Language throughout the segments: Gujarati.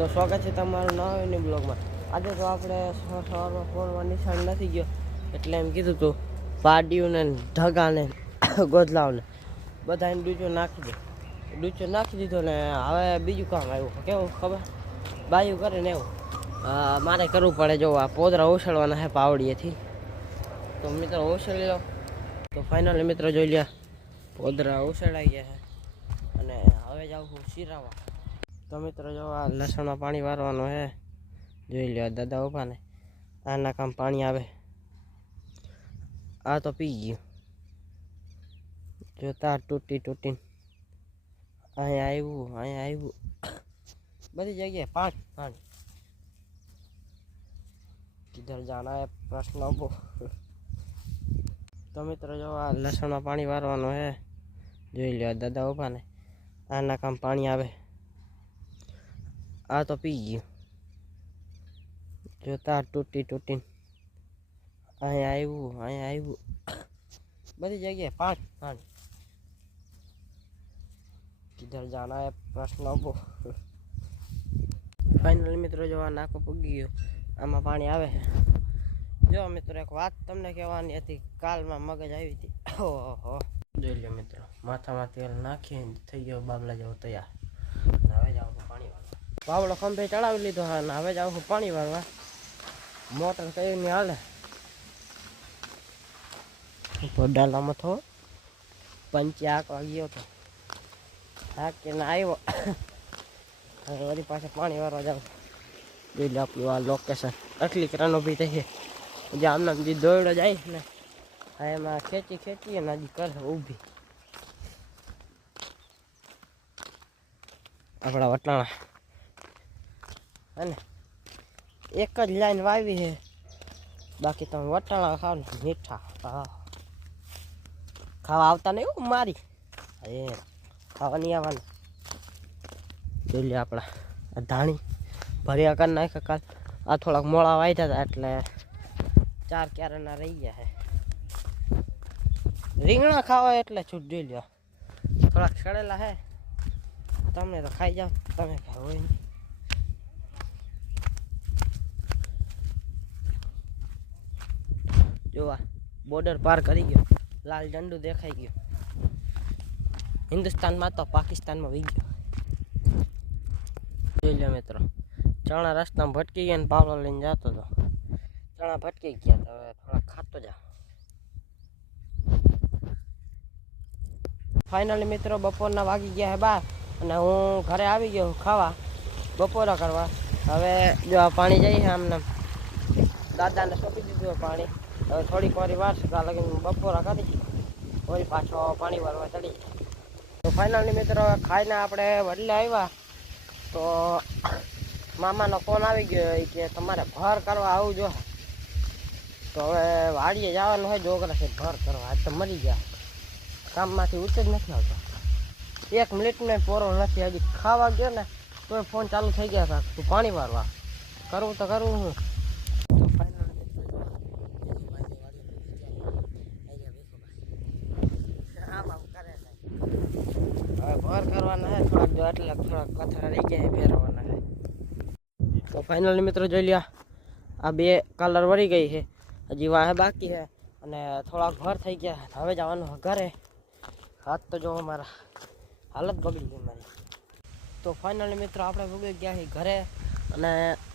તો સ્વાગત છે તમારું નવા બ્લોગમાં। આજે તો આપણે સવારમાં ફોનમાં નિશાન નથી ગયો એટલે એમ કીધું હતું પાડીઓને ઢગાને ગોદલાઓને બધાને ડૂચો નાખી દીધો ને હવે બીજું કામ આવ્યું કેવું ખબર બાયું કરે ને એવું મારે કરવું પડે। જો આ પોદરા ઓસળવાના છે પાવડીએથી, તો મિત્રો ઓસળી લો। તો ફાઇનલી મિત્રો જોઈ લ્યા પોદરા ઓસળાઈ ગયા છે અને હવે જાઉં હું શિરાવા। તો મિત્રો જો આ લસણમાં પાણી વારવાનું હે, જોઈ લ્યો દાદા ઉભા ને આના કામ પાણી આવે। આ તો પી ગયું જો તાર તૂટીને અહીંયા આવ્યું બધી જગ્યાએ પાણી। કિધર જાના હે પ્રશ્ન ઉભો। તો મિત્રો જો આ લસણમાં પાણી વારવાનું હે, જોઈ લ્યો દાદા ઉભા ને આના કામ પાણી આવે। આ તો પી ગયું જો તાર તૂટીને અહીંયા આવ્યું બધી જગ્યાએ પાણી। કિધર જાના હે પ્રશ્ન ઉભો। ફાઇનલ મિત્રો જો આ નાકો પૂગી ગયો, આમાં પાણી આવે છે। જો મિત્રો એક વાત તમને કહેવાની હતી, કાલમાં મગજ આવી હતી। ઓહો જોઈ લો મિત્રો માથામાં તેલ નાખીને થઈ ગયો બાબલા જેવો તૈયાર। હવે જાઉં પાણી વાળવા, બાવળો ખંભે ચડાવી લીધો હા ને હવે જાઉં પાણી વાળવા। મોટર કઈ હાલે ડાલામાં થો પંચે આંકવા ગયો તો કે ના આવ્યો। હવે વળી પાસે પાણી વાળવા જાઉં। જોઈ લે આપણું આ લોકેશન આટલી કરવાનો બી થઈ જે આમના જે દોડો જાય ને એમાં ખેંચી ને હજી કરે ઊભી આપણા વટાણા અને એક જ લાઈન વાવી છે, બાકી તમે વટાણા ખાવ ને મીઠા ખાવા આવતા નહીં મારી ખાવા નહીં આવવાનું। જોઈ લે આપણા ધાણી ભર્યા કરી નાખ્યા કાલ, આ થોડાક મોળા વાવ્યા હતા એટલે 4 ક્યારના રહી ગયા છે। રીંગણા ખાવા એટલે છૂટ જોઈ લ્યો થોડાક સડેલા છે, તમને તો ખાઈ જાઓ, તમે ખાવ હોય નહીં। જોવા બોર્ડર પાર કરી ગયો, લાલ ઝંડુ દેખાઈ ગયો, હિન્દુસ્તાનમાં તો પાકિસ્તાનમાં વી ગયો। જોઈ લો મિત્રો ચણા રસ્તામાં ભટકી ગયા ને પાવડો લઈને જતો હતો, ચણા ભટકી ગયા તો હવે થોડા ખાતો જા। ફાઇનલી મિત્રો બપોરના વાગી ગયા છે 12 અને હું ઘરે આવી ગયો ખાવા બપોરા કરવા। હવે જો આ પાણી જાય છે આમને દાદાને સોંપી દીધું પાણી, હવે થોડીક વાર ત્યાં લગીને બપોરા કરી વળી પાછો પાણી વાળવા ચડી જાય। તો ફાઇનલી મિત્રો ખાઈને આપણે વડલે આવ્યા તો મામાનો ફોન આવી ગયો કે તમારે ભર કરવા આવવું જો। તો હવે વાડીએ જવાનું હોય જોગરા છે ભર કરવા, આજ તો મરી ગયા કામમાંથી ઉચ્ચ જ નથી આવતો, 1 મિનિટનો પોરો નથી। હજી ખાવા ગયો ને તો ફોન ચાલુ થઈ ગયા હતા તું પાણી વારવા કરવું તો કરવું હું। તો ફાઇનલ હવે ભર કરવાના છે થોડાક જો એટલે થોડાક કથરા રહી ગયા ફેરવાના છે। તો ફાઇનલી મિત્રો જોઈ લ્યા આ 2 કલર વળી ગઈ છે, હજી વાહે બાકી છે અને થોડાક ભર થઈ ગયા। હવે જવાનું ઘરે, હાથ તો જો મારા હાલત બગડી ગઈ મારી। તો ફાઇનલી મિત્રો આપણે ભૂગી ગયા છીએ ઘરે અને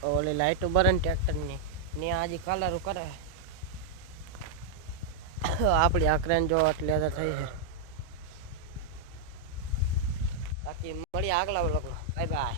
ઓલી લાઇટો બરે ને ટ્રેક્ટરની ને હજી કલર કરે આપણી આ ક્રેન જો એટલે થઈ છે। બાકી મળી આગલા વ્લોગમાં, બાય બાય।